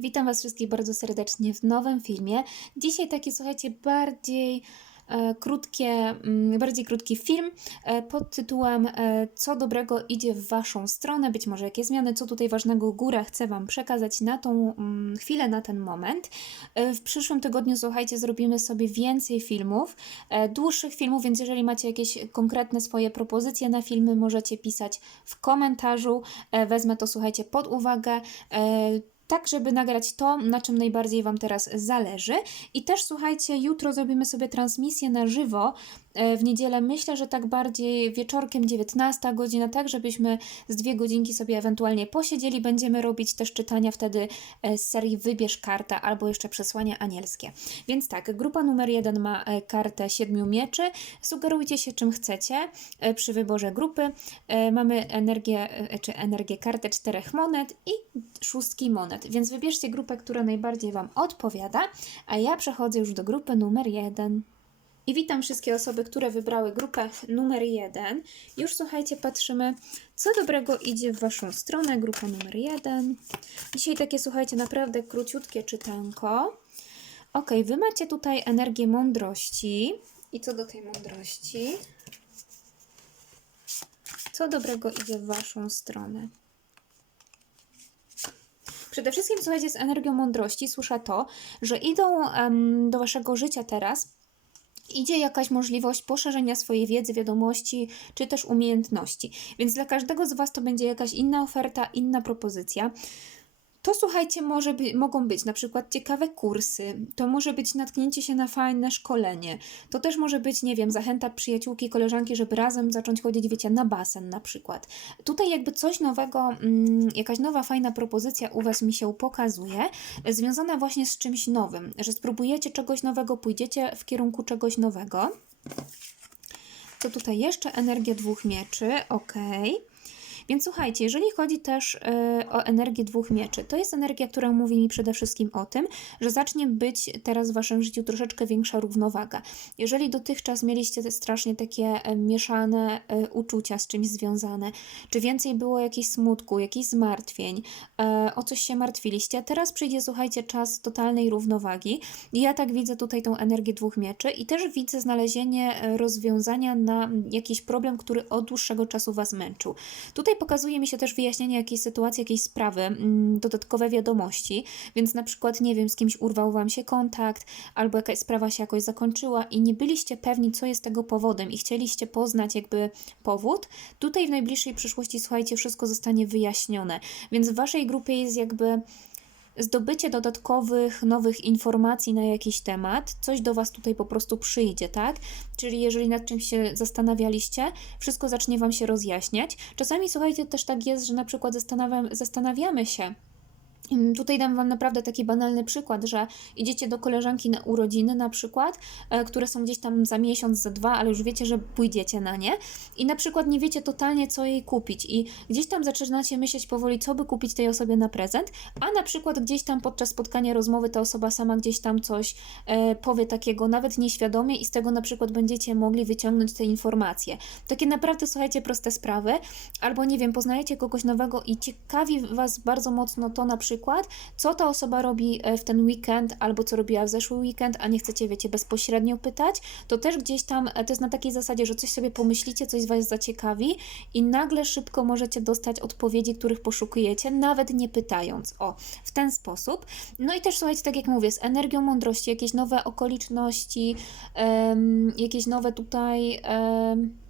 witam Was wszystkich bardzo serdecznie w nowym filmie. Dzisiaj taki, słuchajcie, bardziej e, krótkie, mm, bardziej krótki film e, pod tytułem e, Co dobrego idzie w Waszą stronę, być może jakie zmiany, co tutaj ważnego góra chcę Wam przekazać na tą mm, chwilę, na ten moment. E, w przyszłym tygodniu, słuchajcie, zrobimy sobie więcej filmów, e, dłuższych filmów, więc jeżeli macie jakieś konkretne swoje propozycje na filmy, możecie pisać w komentarzu. E, Wezmę to, słuchajcie, pod uwagę. E, tak, żeby nagrać to, na czym najbardziej Wam teraz zależy. I też słuchajcie, jutro zrobimy sobie transmisję na żywo w niedzielę. Myślę, że tak bardziej wieczorkiem, 19 godzina, tak, żebyśmy z dwie godzinki sobie ewentualnie posiedzieli. Będziemy robić też czytania wtedy e, z serii Wybierz kartę albo jeszcze przesłania anielskie. Więc tak, grupa numer jeden ma e, kartę siedmiu mieczy. Sugerujcie się czym chcecie e, przy wyborze grupy. E, Mamy energię, e, czy energię kartę czterech monet i szóstki monet, więc wybierzcie grupę, która najbardziej Wam odpowiada, a ja przechodzę już do grupy numer jeden. I witam wszystkie osoby, które wybrały grupę numer jeden. Już słuchajcie, patrzymy, co dobrego idzie w Waszą stronę, grupa numer jeden. Dzisiaj takie, słuchajcie, naprawdę króciutkie czytanko. Ok, Wy macie tutaj energię mądrości. I co do tej mądrości? Co dobrego idzie w Waszą stronę? Przede wszystkim, słuchajcie, z energią mądrości słyszę to, że idą em, do waszego życia teraz, idzie jakaś możliwość poszerzenia swojej wiedzy, wiadomości, czy też umiejętności. Więc dla każdego z was to będzie jakaś inna oferta, inna propozycja. To słuchajcie, może by, mogą być na przykład ciekawe kursy, to może być natknięcie się na fajne szkolenie, to też może być, nie wiem, zachęta przyjaciółki, koleżanki, żeby razem zacząć chodzić, wiecie, na basen na przykład. Tutaj jakby coś nowego, mm, jakaś nowa, fajna propozycja u Was mi się pokazuje, związana właśnie z czymś nowym, że spróbujecie czegoś nowego, pójdziecie w kierunku czegoś nowego. Co tutaj jeszcze? Energia dwóch mieczy, ok. Więc słuchajcie, jeżeli chodzi też e, o energię dwóch mieczy, to jest energia, która mówi mi przede wszystkim o tym, że zacznie być teraz w waszym życiu troszeczkę większa równowaga. Jeżeli dotychczas mieliście te strasznie takie e, mieszane e, uczucia z czymś związane, czy więcej było jakichś smutku, jakichś zmartwień, e, o coś się martwiliście, teraz przyjdzie, słuchajcie, czas totalnej równowagi. Ja tak widzę tutaj tą energię dwóch mieczy i też widzę znalezienie rozwiązania na jakiś problem, który od dłuższego czasu was męczył. Tutaj pokazuje mi się też wyjaśnienie jakiejś sytuacji, jakiejś sprawy, mm, dodatkowe wiadomości, więc na przykład, nie wiem, z kimś urwał Wam się kontakt, albo jakaś sprawa się jakoś zakończyła i nie byliście pewni, co jest tego powodem i chcieliście poznać jakby powód, tutaj w najbliższej przyszłości, słuchajcie, wszystko zostanie wyjaśnione, więc w Waszej grupie jest jakby zdobycie dodatkowych, nowych informacji na jakiś temat, coś do Was tutaj po prostu przyjdzie, tak? Czyli jeżeli nad czymś się zastanawialiście, wszystko zacznie Wam się rozjaśniać. Czasami, słuchajcie, też tak jest, że na przykład zastanawiam, zastanawiamy się, Tutaj dam Wam naprawdę taki banalny przykład, że idziecie do koleżanki na urodziny na przykład, e, które są gdzieś tam za miesiąc, za dwa, ale już wiecie, że pójdziecie na nie i na przykład nie wiecie totalnie, co jej kupić i gdzieś tam zaczynacie myśleć powoli, co by kupić tej osobie na prezent, a na przykład gdzieś tam podczas spotkania rozmowy ta osoba sama gdzieś tam coś e, powie takiego nawet nieświadomie i z tego na przykład będziecie mogli wyciągnąć te informacje. Takie naprawdę, słuchajcie, proste sprawy, albo nie wiem, poznajecie kogoś nowego i ciekawi Was bardzo mocno to na przykład, co ta osoba robi e, w ten weekend, albo co robiła w zeszły weekend, a nie chcecie, wiecie, bezpośrednio pytać, to też gdzieś tam, e, to jest na takiej zasadzie, że coś sobie pomyślicie, coś Was zaciekawi i nagle szybko możecie dostać odpowiedzi, których poszukujecie, nawet nie pytając. O, w ten sposób. No i też, słuchajcie, tak jak mówię, z energią mądrości, jakieś nowe okoliczności, em, jakieś nowe tutaj... em,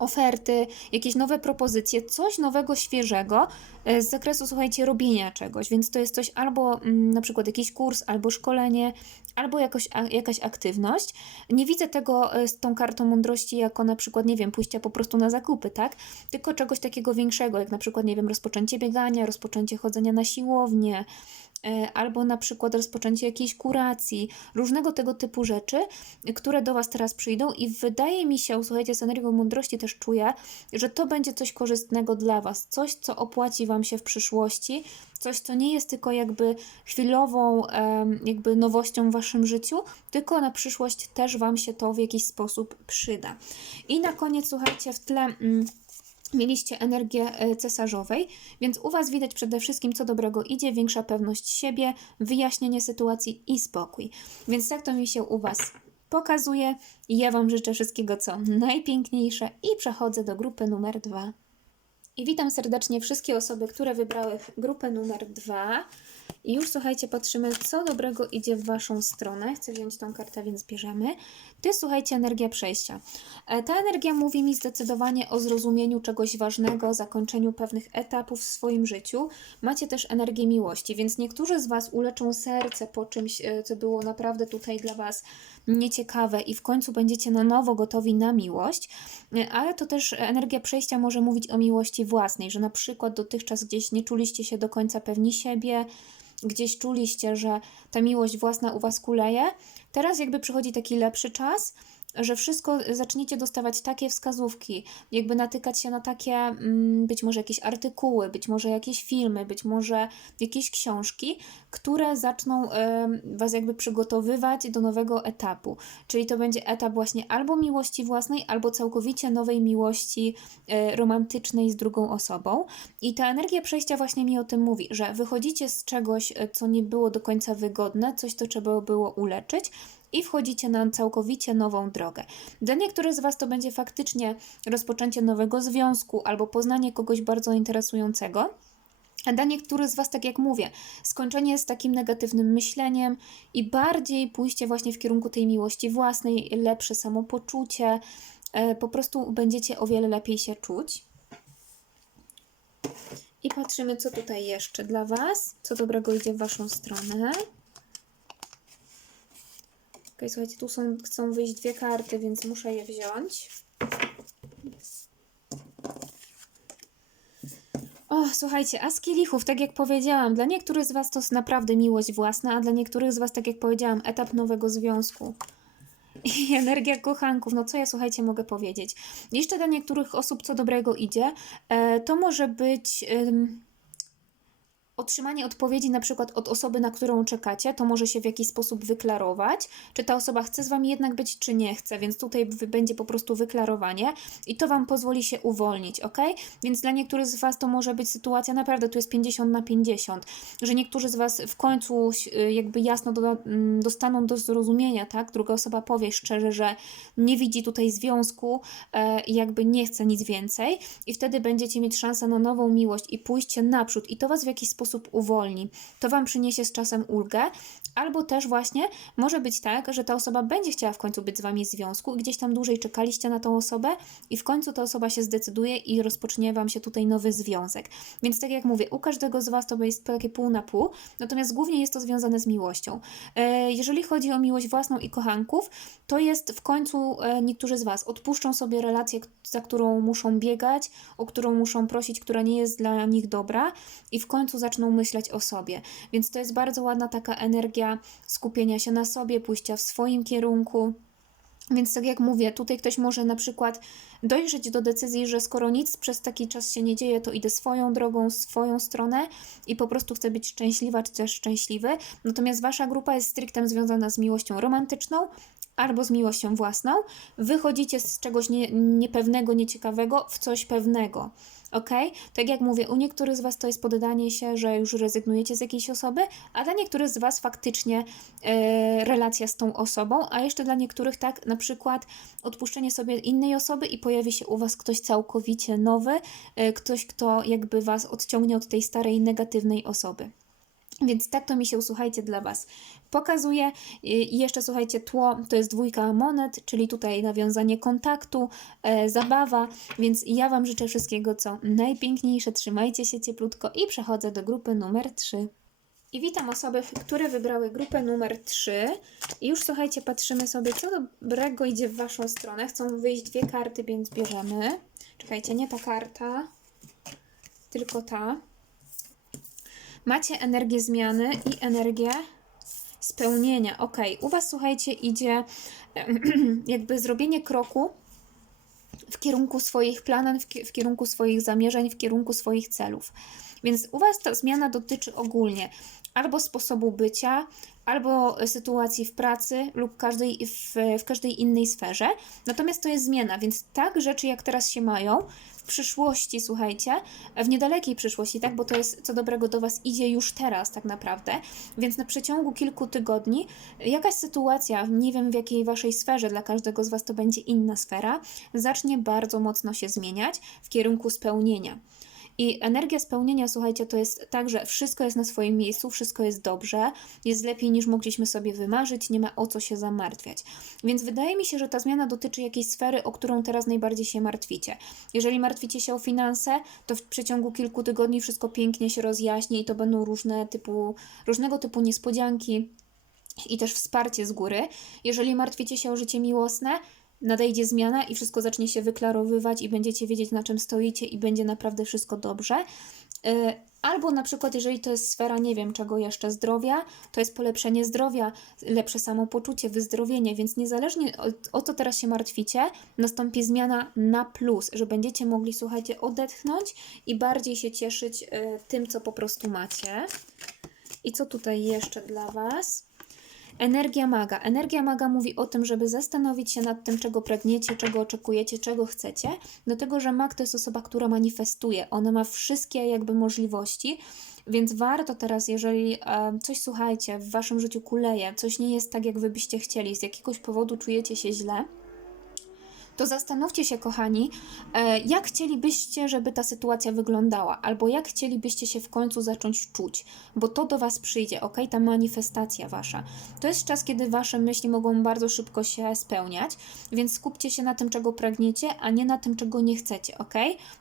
oferty, jakieś nowe propozycje, coś nowego, świeżego e, z zakresu, słuchajcie, robienia czegoś. Więc to jest coś albo mm, na przykład jakiś kurs, albo szkolenie, albo jakoś, a, jakaś aktywność. Nie widzę tego e, z tą kartą mądrości jako na przykład, nie wiem, pójścia po prostu na zakupy, tak? Tylko czegoś takiego większego, jak na przykład, nie wiem, rozpoczęcie biegania, rozpoczęcie chodzenia na siłownię, albo na przykład rozpoczęcie jakiejś kuracji, różnego tego typu rzeczy, które do Was teraz przyjdą i wydaje mi się, słuchajcie, z energią mądrości też czuję, że to będzie coś korzystnego dla Was, coś, co opłaci Wam się w przyszłości, coś, co nie jest tylko jakby chwilową jakby nowością w Waszym życiu, tylko na przyszłość też Wam się to w jakiś sposób przyda. I na koniec, słuchajcie, w tle... Mm, Mieliście energię e, cesarzowej, więc u Was widać przede wszystkim, co dobrego idzie, większa pewność siebie, wyjaśnienie sytuacji i spokój. Więc tak to mi się u Was pokazuje. Ja Wam życzę wszystkiego, co najpiękniejsze i przechodzę do grupy numer dwa. I witam serdecznie wszystkie osoby, które wybrały grupę numer dwa. I już słuchajcie, patrzymy, co dobrego idzie w Waszą stronę. Chcę wziąć tą kartę, więc bierzemy. To jest, słuchajcie, energia przejścia. E, Ta energia mówi mi zdecydowanie o zrozumieniu czegoś ważnego, zakończeniu pewnych etapów w swoim życiu. Macie też energię miłości, więc niektórzy z Was uleczą serce po czymś, e, co było naprawdę tutaj dla Was nieciekawe i w końcu będziecie na nowo gotowi na miłość, E, ale to też energia przejścia może mówić o miłości własnej, że na przykład dotychczas gdzieś nie czuliście się do końca pewni siebie, gdzieś czuliście, że ta miłość własna u Was kuleje. Teraz jakby przychodzi taki lepszy czas, że wszystko zaczniecie dostawać takie wskazówki, jakby natykać się na takie mm, być może jakieś artykuły, być może jakieś filmy, być może jakieś książki, które zaczną Was jakby przygotowywać do nowego etapu. Czyli to będzie etap właśnie albo miłości własnej, albo całkowicie nowej miłości e, romantycznej z drugą osobą. I ta energia przejścia właśnie mi o tym mówi, że wychodzicie z czegoś, e, co nie było do końca wygodne, coś, co trzeba było uleczyć, i wchodzicie na całkowicie nową drogę. Dla niektórych z Was to będzie faktycznie rozpoczęcie nowego związku albo poznanie kogoś bardzo interesującego. A dla niektórych z Was, tak jak mówię, skończenie z takim negatywnym myśleniem i bardziej pójście właśnie w kierunku tej miłości własnej, lepsze samopoczucie, e, po prostu będziecie o wiele lepiej się czuć. I patrzymy, co tutaj jeszcze dla Was, co dobrego idzie w Waszą stronę. Ok, słuchajcie, tu są, chcą wyjść dwie karty, więc muszę je wziąć. O, słuchajcie, a z kielichów, tak jak powiedziałam, dla niektórych z Was to jest naprawdę miłość własna, a dla niektórych z Was, tak jak powiedziałam, etap nowego związku. I energia kochanków, no co ja słuchajcie mogę powiedzieć? Jeszcze dla niektórych osób co dobrego idzie, e, to może być otrzymanie odpowiedzi na przykład od osoby, na którą czekacie, to może się w jakiś sposób wyklarować, czy ta osoba chce z Wami jednak być, czy nie chce, więc tutaj będzie po prostu wyklarowanie i to Wam pozwoli się uwolnić, ok? Więc dla niektórych z Was to może być sytuacja, naprawdę tu jest 50 na 50, że niektórzy z Was w końcu y, jakby jasno do, mm, dostaną do zrozumienia, tak? Druga osoba powie szczerze, że nie widzi tutaj związku e, i jakby nie chce nic więcej i wtedy będziecie mieć szansę na nową miłość i pójście naprzód i to Was w jakiś sposób uwolni. To Wam przyniesie z czasem ulgę, albo też właśnie może być tak, że ta osoba będzie chciała w końcu być z Wami w związku i gdzieś tam dłużej czekaliście na tą osobę i w końcu ta osoba się zdecyduje i rozpocznie Wam się tutaj nowy związek. Więc tak jak mówię, u każdego z Was to jest takie pół na pół, natomiast głównie jest to związane z miłością. E, Jeżeli chodzi o miłość własną i kochanków, to jest w końcu e, niektórzy z Was odpuszczą sobie relację, za którą muszą biegać, o którą muszą prosić, która nie jest dla nich dobra i w końcu zaczną myśleć o sobie. Więc to jest bardzo ładna taka energia skupienia się na sobie, pójścia w swoim kierunku. Więc tak jak mówię, tutaj ktoś może na przykład dojrzeć do decyzji, że skoro nic przez taki czas się nie dzieje, to idę swoją drogą, swoją stronę i po prostu chcę być szczęśliwa czy też szczęśliwy. Natomiast wasza grupa jest stricte związana z miłością romantyczną albo z miłością własną. Wychodzicie z czegoś nie, niepewnego, nieciekawego w coś pewnego. Ok? Tak jak mówię, u niektórych z Was to jest poddanie się, że już rezygnujecie z jakiejś osoby, a dla niektórych z Was faktycznie e, relacja z tą osobą, a jeszcze dla niektórych tak, na przykład odpuszczenie sobie innej osoby i pojawi się u Was ktoś całkowicie nowy, e, ktoś, kto jakby Was odciągnie od tej starej, negatywnej osoby. Więc tak to mi się, słuchajcie, dla Was pokazuje. I jeszcze, słuchajcie, tło to jest dwójka monet, czyli tutaj nawiązanie kontaktu, e, zabawa. Więc ja Wam życzę wszystkiego, co najpiękniejsze. Trzymajcie się cieplutko i przechodzę do grupy numer 3. I witam osoby, które wybrały grupę numer 3. I już słuchajcie, patrzymy sobie, co dobrego idzie w Waszą stronę. Chcą wyjść dwie karty, więc bierzemy. Czekajcie, nie ta karta, tylko ta. Macie energię zmiany i energię spełnienia. Ok, u Was słuchajcie, idzie jakby zrobienie kroku w kierunku swoich planów, w, ki- w kierunku swoich zamierzeń, w kierunku swoich celów. Więc u Was ta zmiana dotyczy ogólnie albo sposobu bycia, albo sytuacji w pracy lub każdej, w, w każdej innej sferze. Natomiast to jest zmiana, więc tak rzeczy jak teraz się mają, w przyszłości, słuchajcie, w niedalekiej przyszłości, tak, bo to jest co dobrego do Was idzie już teraz tak naprawdę, więc na przeciągu kilku tygodni jakaś sytuacja, nie wiem w jakiej Waszej sferze, dla każdego z Was to będzie inna sfera, zacznie bardzo mocno się zmieniać w kierunku spełnienia. I energia spełnienia, słuchajcie, to jest tak, że wszystko jest na swoim miejscu, wszystko jest dobrze, jest lepiej niż mogliśmy sobie wymarzyć, nie ma o co się zamartwiać. Więc wydaje mi się, że ta zmiana dotyczy jakiejś sfery, o którą teraz najbardziej się martwicie. Jeżeli martwicie się o finanse, to w przeciągu kilku tygodni wszystko pięknie się rozjaśni i to będą różne typu, różnego typu niespodzianki i też wsparcie z góry. Jeżeli martwicie się o życie miłosne, nadejdzie zmiana i wszystko zacznie się wyklarowywać i będziecie wiedzieć na czym stoicie i będzie naprawdę wszystko dobrze. Yy, Albo na przykład, jeżeli to jest sfera, nie wiem czego jeszcze, zdrowia, to jest polepszenie zdrowia, lepsze samopoczucie, wyzdrowienie, więc niezależnie o, o co teraz się martwicie, nastąpi zmiana na plus, że będziecie mogli, słuchajcie, odetchnąć i bardziej się cieszyć y, tym, co po prostu macie. I co tutaj jeszcze dla Was? Energia maga. Energia maga mówi o tym, żeby zastanowić się nad tym, czego pragniecie, czego oczekujecie, czego chcecie. Dlatego, że mag to jest osoba, która manifestuje. Ona ma wszystkie jakby możliwości. Więc warto teraz, jeżeli coś słuchajcie, w waszym życiu kuleje, coś nie jest tak, jak wy byście chcieli, z jakiegoś powodu czujecie się źle, to zastanówcie się, kochani, e, jak chcielibyście, żeby ta sytuacja wyglądała, albo jak chcielibyście się w końcu zacząć czuć, bo to do Was przyjdzie, ok? Ta manifestacja Wasza. To jest czas, kiedy Wasze myśli mogą bardzo szybko się spełniać, więc skupcie się na tym, czego pragniecie, a nie na tym, czego nie chcecie, ok?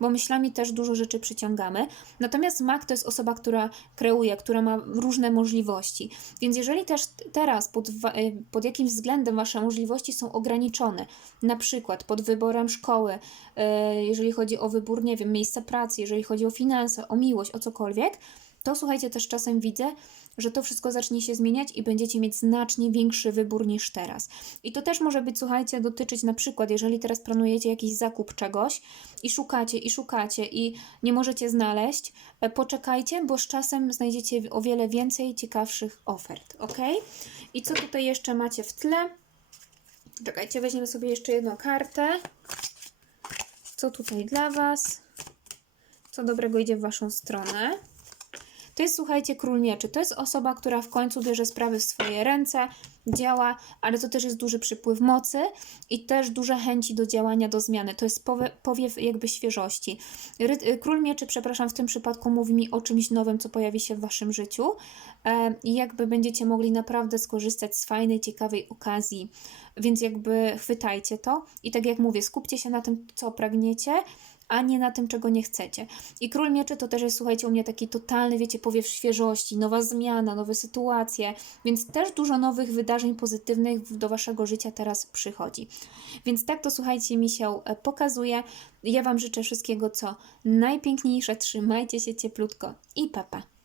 Bo myślami też dużo rzeczy przyciągamy. Natomiast mag to jest osoba, która kreuje, która ma różne możliwości. Więc jeżeli też teraz pod, e, pod jakimś względem Wasze możliwości są ograniczone, na przykład pod wyborem szkoły, e, jeżeli chodzi o wybór, nie wiem, miejsca pracy, jeżeli chodzi o finanse, o miłość, o cokolwiek, to słuchajcie, też czasem widzę, że to wszystko zacznie się zmieniać i będziecie mieć znacznie większy wybór niż teraz. I to też może być, słuchajcie, dotyczyć na przykład, jeżeli teraz planujecie jakiś zakup czegoś i szukacie, i szukacie, i nie możecie znaleźć, e, poczekajcie, bo z czasem znajdziecie o wiele więcej ciekawszych ofert, ok? I co tutaj jeszcze macie w tle? Czekajcie, weźmiemy sobie jeszcze jedną kartę. Co tutaj dla Was? Co dobrego idzie w Waszą stronę? To jest, słuchajcie, król mieczy. To jest osoba, która w końcu bierze sprawy w swoje ręce, działa, ale to też jest duży przypływ mocy i też duże chęci do działania, do zmiany. To jest powie, powiew jakby świeżości. Ry, y, król mieczy, przepraszam, w tym przypadku mówi mi o czymś nowym, co pojawi się w Waszym życiu e, i jakby będziecie mogli naprawdę skorzystać z fajnej, ciekawej okazji. Więc jakby chwytajcie to i tak jak mówię, skupcie się na tym, co pragniecie, a nie na tym, czego nie chcecie. I Król Mieczy to też jest, słuchajcie, u mnie taki totalny, wiecie, powiew świeżości, nowa zmiana, nowe sytuacje, więc też dużo nowych wydarzeń pozytywnych do Waszego życia teraz przychodzi. Więc tak to, słuchajcie, mi się e, pokazuje. Ja Wam życzę wszystkiego, co najpiękniejsze. Trzymajcie się cieplutko i papa.